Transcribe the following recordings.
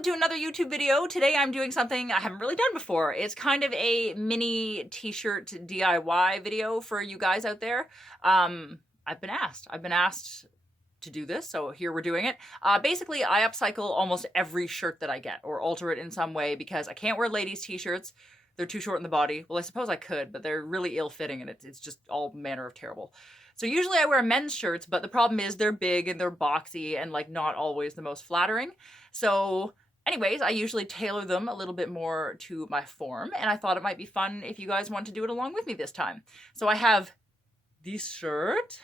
welcome to another YouTube video. Today I'm doing something I haven't really done before. It's kind of a mini t-shirt DIY video for you guys out there. I've been asked to do this, so here we're doing it. Basically, I upcycle almost every shirt that I get or alter it in some way because I can't wear ladies' t-shirts. They're too short in the body. Well, I suppose I could, but they're really ill-fitting and it's just all manner of terrible. So usually I wear men's shirts, but the problem is they're big and they're boxy and like not always the most flattering. So anyways, I usually tailor them a little bit more to my form, and I thought it might be fun if you guys want to do it along with me this time. So I have this shirt,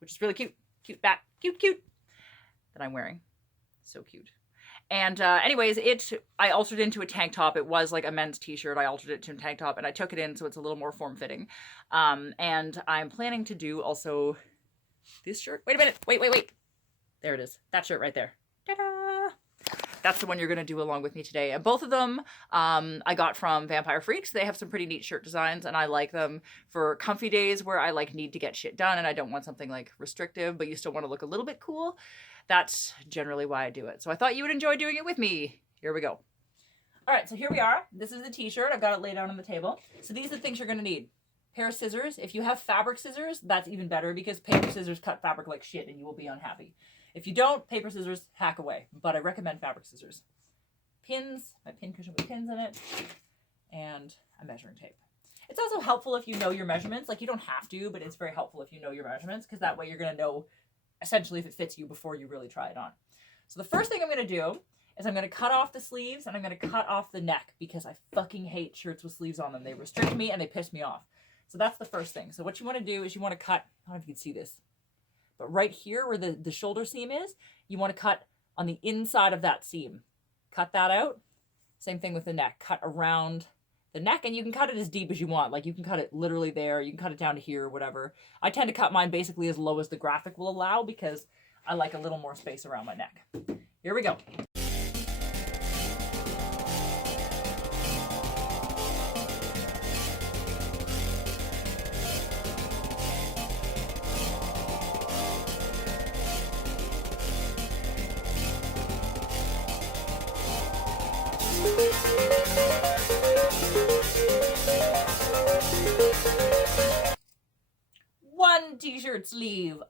which is really cute, cute, that I'm wearing. So cute. And anyways, I altered it into a tank top. It was like a men's t-shirt. I altered it to a tank top and I took it in so it's a little more form-fitting. And I'm planning to do also this shirt. Wait a minute. Wait. There it is. That shirt right there. Ta-da! That's the one you're going to do along with me today. And both of them I got from VampireFreaks. They have some pretty neat shirt designs and I like them for comfy days where I like need to get shit done and I don't want something like restrictive, but you still want to look a little bit cool. That's generally why I do it. So I thought you would enjoy doing it with me. Here we go. All right, so here we are. This is the t-shirt. I've got it laid out on the table. So these are the things you're going to need. Pair of scissors. If you have fabric scissors, that's even better because paper scissors cut fabric like shit and you will be unhappy. If you don't, paper scissors, hack away. But I recommend fabric scissors. Pins, my pin cushion with pins in it, and a measuring tape. It's also helpful if you know your measurements. Like you don't have to, but it's very helpful if you know your measurements because that way you're going to know essentially if it fits you before you really try it on. So the first thing I'm going to do is I'm going to cut off the sleeves and I'm going to cut off the neck because I fucking hate shirts with sleeves on them. They restrict me and they piss me off. So that's the first thing. So what you want to do is you want to cut, I don't know if you can see this, but right here where the shoulder seam is, you want to cut on the inside of that seam. Cut that out. Same thing with the neck. Cut around the neck, and you can cut it as deep as you want. Like you can cut it literally there, you can cut it down to here, whatever. I tend to cut mine basically as low as the graphic will allow because I like a little more space around my neck. Here we go. One t-shirt sleeve,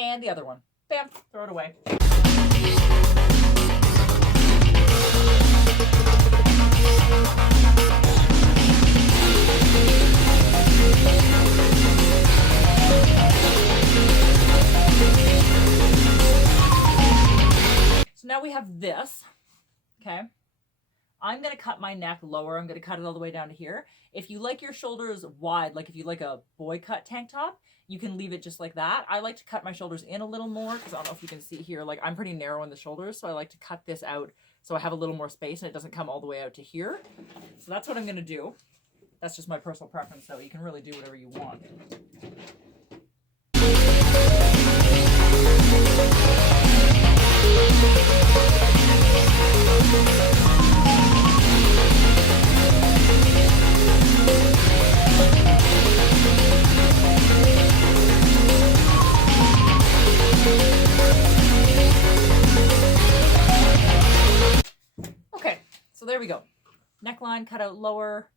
And the other one. Bam, throw it away. So now we have this, okay? I'm going to cut my neck lower. I'm going to cut it all the way down to here. If you like your shoulders wide, like if you like a boy cut tank top, you can leave it just like that. I like to cut my shoulders in a little more because I don't know if you can see here, like I'm pretty narrow in the shoulders, so I like to cut this out so I have a little more space and it doesn't come all the way out to here. So that's what I'm going to do. That's just my personal preference, though. You can really do whatever you want. Okay, so there we go. Neckline cut out lower,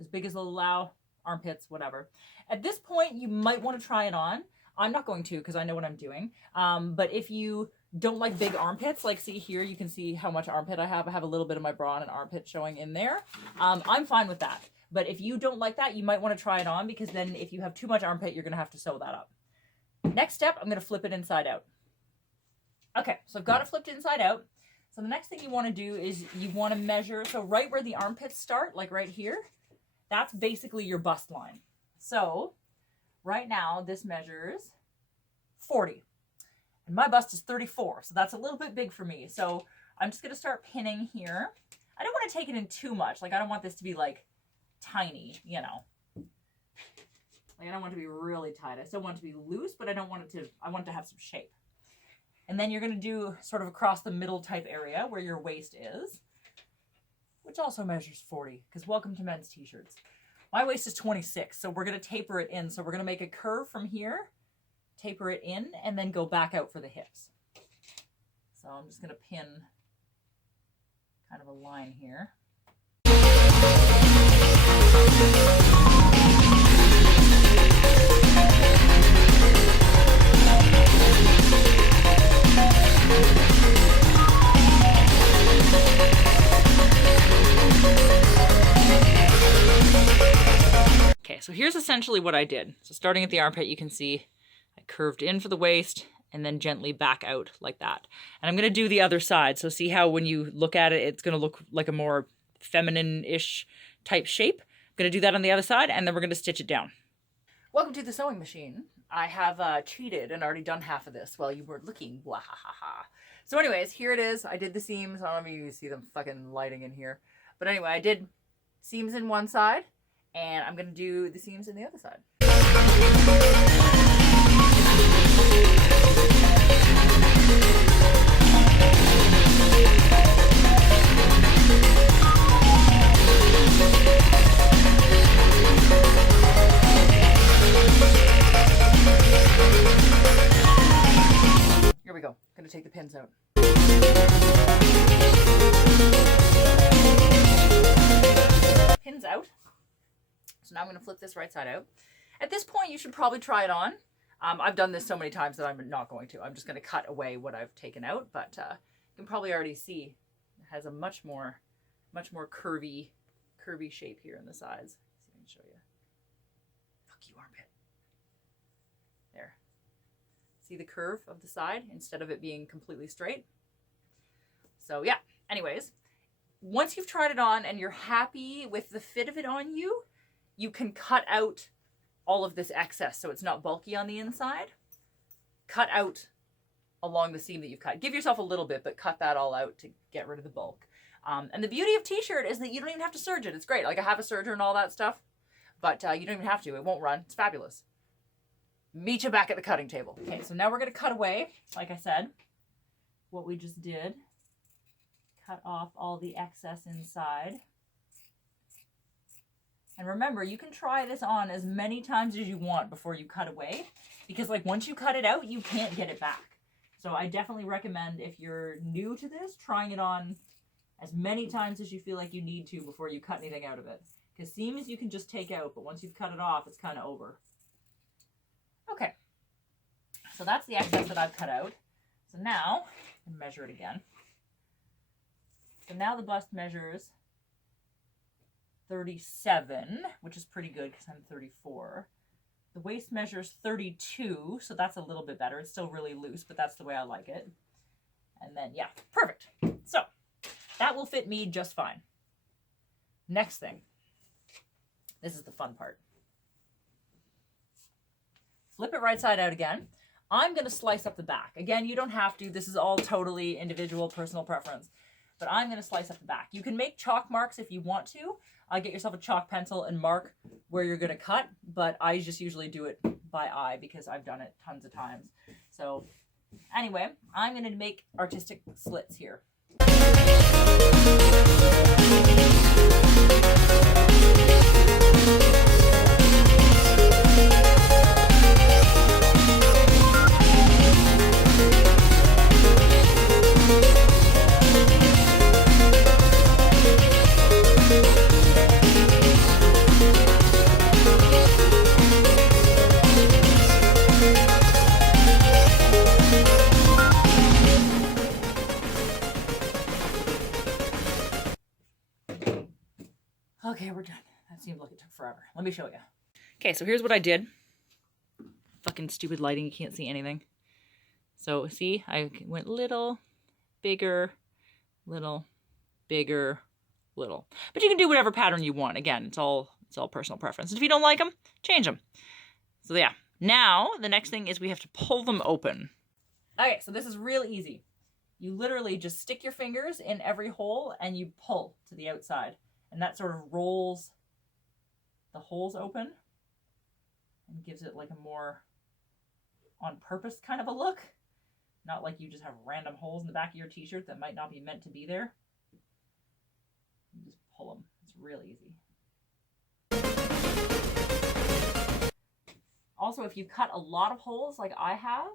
as big as it'll allow, armpits, whatever. At this point, you might want to try it on. I'm not going to because I know what I'm doing. But if you don't like big armpits, like see here, you can see how much armpit I have. I have a little bit of my bra and an armpit showing in there. I'm fine with that. But if you don't like that, you might want to try it on because then if you have too much armpit, you're going to have to sew that up. Next step, I'm going to flip it inside out. Okay, so I've got it flipped inside out. So the next thing you want to do is you want to measure, so right where the armpits start, like right here, that's basically your bust line. So right now this measures 40 and my bust is 34. So that's a little bit big for me. So I'm just going to start pinning here. I don't want to take it in too much. Like I don't want this to be like tiny, you know. Like, I don't want it to be really tight. I still want it to be loose, but I don't want it to, I want it to have some shape. And then you're going to do sort of across the middle type area where your waist is, which also measures 40, because welcome to men's t-shirts. My waist is 26, so we're going to taper it in. So we're going to make a curve from here, taper it in, and then go back out for the hips. So I'm just going to pin kind of a line here. Okay, so here's essentially what I did. So starting at the armpit, you can see I curved in for the waist and then gently back out like that. And I'm going to do the other side. So see how when you look at it, it's going to look like a more feminine-ish type shape. I'm going to do that on the other side, and then we're going to stitch it down. Welcome to the sewing machine. I have cheated and already done half of this while you were looking. Wahahaha. So anyways, here it is. I did the seams. I don't know if you can see them fucking lighting in here. But anyway, I did seams in one side, and I'm going to do the seams in the other side. Here we go. Going to take the pins out. Pins out. So now I'm going to flip this right side out. At this point, you should probably try it on. I've done this so many times that I'm not going to. I'm just going to cut away what I've taken out, but you can probably already see it has a much more curvy shape here in the sides. Let's see if I can show you. Fuck you, armpit. There. See the curve of the side instead of it being completely straight? So yeah, anyways, once you've tried it on and you're happy with the fit of it on you, you can cut out all of this excess so it's not bulky on the inside. Cut out along the seam that you've cut. Give yourself a little bit, but cut that all out to get rid of the bulk. And the beauty of t-shirt is that you don't even have to serge it. It's great. Like, I have a serger and all that stuff, but you don't even have to. It won't run. It's fabulous. Meet you back at the cutting table. Okay, so now we're going to cut away, like I said, what we just did. Cut off all the excess inside. And remember, you can try this on as many times as you want before you cut away, because like once you cut it out, you can't get it back. So I definitely recommend, if you're new to this, trying it on as many times as you feel like you need to before you cut anything out of it. Because seams you can just take out, but once you've cut it off, it's kind of over. Okay, so that's the excess that I've cut out. So now, I measure it again. So now the bust measures 37, which is pretty good because I'm 34. The waist measures 32, so that's a little bit better. It's still really loose, but that's the way I like it. And then, yeah, perfect. So that will fit me just fine. Next thing. This is the fun part. Flip it right side out again. I'm going to slice up the back. Again, you don't have to. This is all totally individual, personal preference. But I'm going to slice up the back. You can make chalk marks if you want to. Get yourself a chalk pencil and mark where you're going to cut. But I just usually do it by eye because I've done it tons of times. So anyway, I'm going to make artistic slits here. Okay, we're done. That seemed like it took forever. Let me show you. Okay, so here's what I did. Fucking stupid lighting, you can't see anything. So see, I went little, bigger, little, bigger, little. But you can do whatever pattern you want. Again, it's all personal preference. And if you don't like them, change them. So yeah, now the next thing is we have to pull them open. Okay, so this is real easy. You literally just stick your fingers in every hole and you pull to the outside. And that sort of rolls the holes open. and gives it like a more on purpose kind of a look. Not like you just have random holes in the back of your t-shirt that might not be meant to be there. You just pull them. It's real easy. Also, if you cut a lot of holes like I have,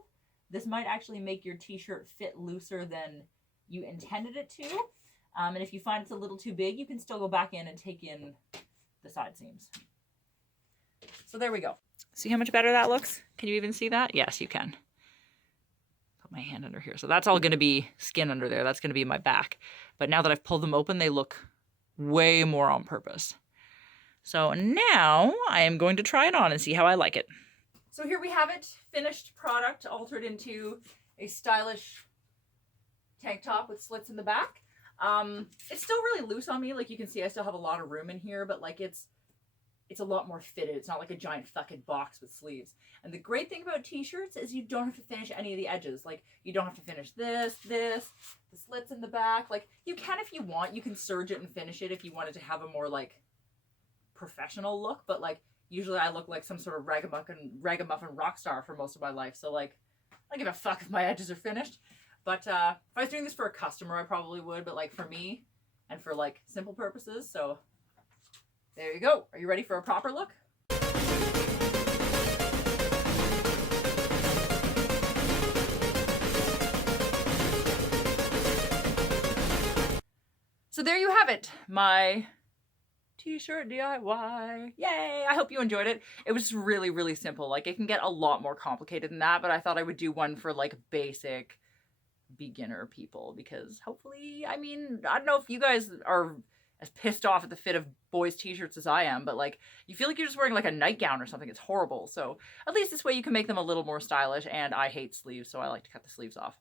this might actually make your t-shirt fit looser than you intended it to. And if you find it's a little too big, you can still go back in and take in the side seams. So there we go. See how much better that looks? Can you even see that? Yes, you can. Put my hand under here. So that's all going to be skin under there. That's going to be my back. But now that I've pulled them open, they look way more on purpose. So now I am going to try it on and see how I like it. So here we have it, finished product, altered into a stylish tank top with slits in the back. It's still really loose on me. Like you can see, I still have a lot of room in here, but like it's a lot more fitted. It's not like a giant fucking box with sleeves. And the great thing about t-shirts is you don't have to finish any of the edges. Like you don't have to finish this, the slits in the back. Like you can if you want. You can serge it and finish it if you wanted to have a more like professional look. But like usually I look like some sort of ragamuffin rock star for most of my life. So like I don't give a fuck if my edges are finished. But if I was doing this for a customer, I probably would. But like for me and for like simple purposes, so there you go. Are you ready for a proper look? So there you have it, my t-shirt DIY. Yay! I hope you enjoyed it. It was really, really simple. Like it can get a lot more complicated than that, but I thought I would do one for like basic beginner people because hopefully, I mean, I don't know if you guys are as pissed off at the fit of boys' t-shirts as I am, but like you feel like you're just wearing like a nightgown or something. It's horrible. So at least this way you can make them a little more stylish, and I hate sleeves, so I like to cut the sleeves off.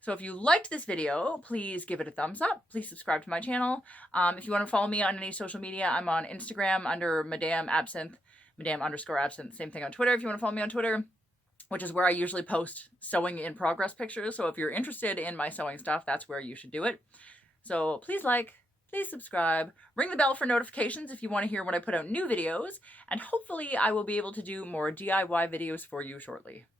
So if you liked this video, please give it a thumbs up. Please subscribe to my channel. If you want to follow me on any social media, I'm on Instagram under Madame Absinthe, Madame_Absinthe. Same thing on Twitter if you want to follow me on Twitter, which is where I usually post sewing in progress pictures. So if you're interested in my sewing stuff, that's where you should do it. So please like, please subscribe, ring the bell for notifications if you want to hear when I put out new videos, and hopefully I will be able to do more DIY videos for you shortly.